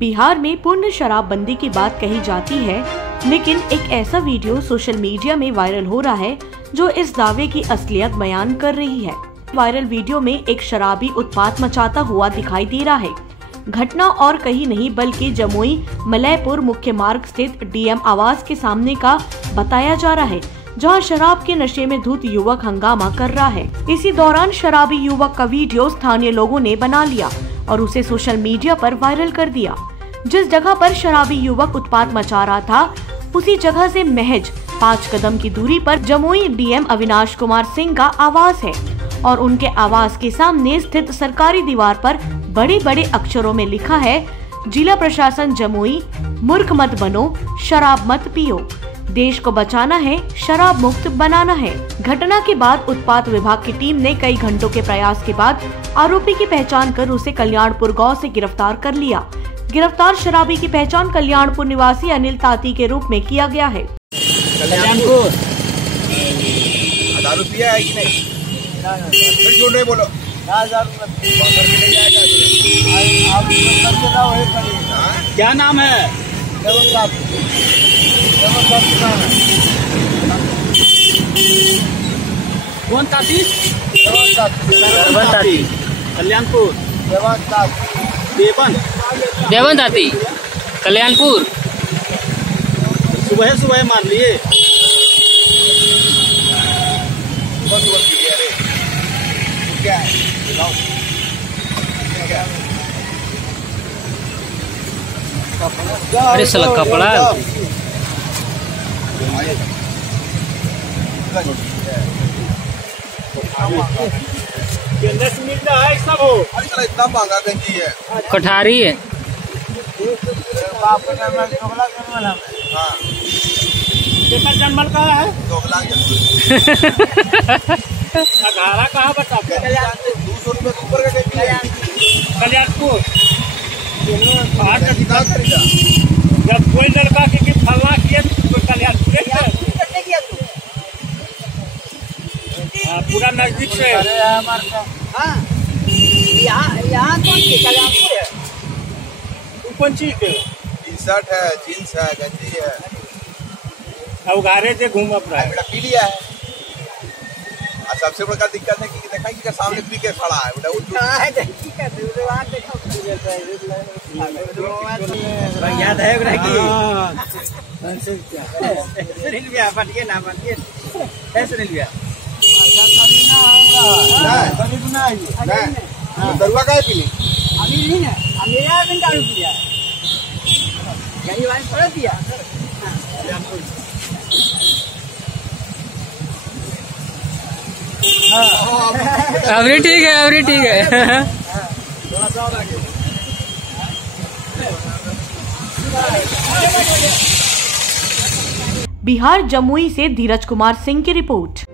बिहार में पूर्ण शराबबंदी की बात कही जाती है, लेकिन एक ऐसा वीडियो सोशल मीडिया में वायरल हो रहा है जो इस दावे की असलियत बयान कर रही है। वायरल वीडियो में एक शराबी उत्पात मचाता हुआ दिखाई दे रहा है। घटना और कहीं नहीं बल्कि जमुई मलयपुर मुख्य मार्ग स्थित डीएम आवास के सामने का बताया जा रहा है, जहां शराब के नशे में धुत युवक हंगामा कर रहा है। इसी दौरान शराबी युवक का वीडियो स्थानीय लोगों ने बना लिया और उसे सोशल मीडिया पर वायरल कर दिया। जिस जगह पर शराबी युवक उत्पात मचा रहा था, उसी जगह से महज 5 कदम की दूरी पर जमुई डीएम अविनाश कुमार सिंह का आवास है और उनके आवास के सामने स्थित सरकारी दीवार पर बड़े-बड़े अक्षरों में लिखा है, जिला प्रशासन जमुई, मूर्ख मत बनो, शराब मत पियो, देश को बचाना है, शराब मुक्त बनाना है। घटना के बाद उत्पाद विभाग की टीम ने कई घंटों के प्रयास के बाद आरोपी की पहचान कर उसे कल्याणपुर गांव से गिरफ्तार कर लिया। गिरफ्तार शराबी की पहचान कल्याणपुर निवासी अनिल ताती के रूप में किया गया है। कल्याणपुर दारू पिया है कि नहीं? फिर झूठ नहीं बोलो। क्या नाम है? कौन ताती? कल्याणपुर देवन ताती कल्याणपुर। सुबह सुबह मार लिए। क्या है? अरे साला कपड़ा सब हो। इतना महंगा गंजी है, कठारी है। हाँ जन्मल का है अघारा कहाँ बता? 200 रुपए के ऊपर का गंजी है। कल्याणपुर कितना खरीदा? जब कोई लड़का के फलना किए तो कल्याणपुर पूरा नजदीक से। यहाँ कल्याणपुर है। कौन चीज के? टी शर्ट है, जीन्स है, गंजी है। उगारे से घूम रहा है। बेटा पी लिया है। और सबसे बड़ा दिक्कत है कि देखा कि सामने पी के खड़ा है बेटा। याद है दरुआ का है पीली? अभी नहीं है, अभी दारू पिया यही वाइन पड़ा दिया। अभी ठीक है, अभी ठीक है। बिहार जमुई से धीरज कुमार सिंह की रिपोर्ट।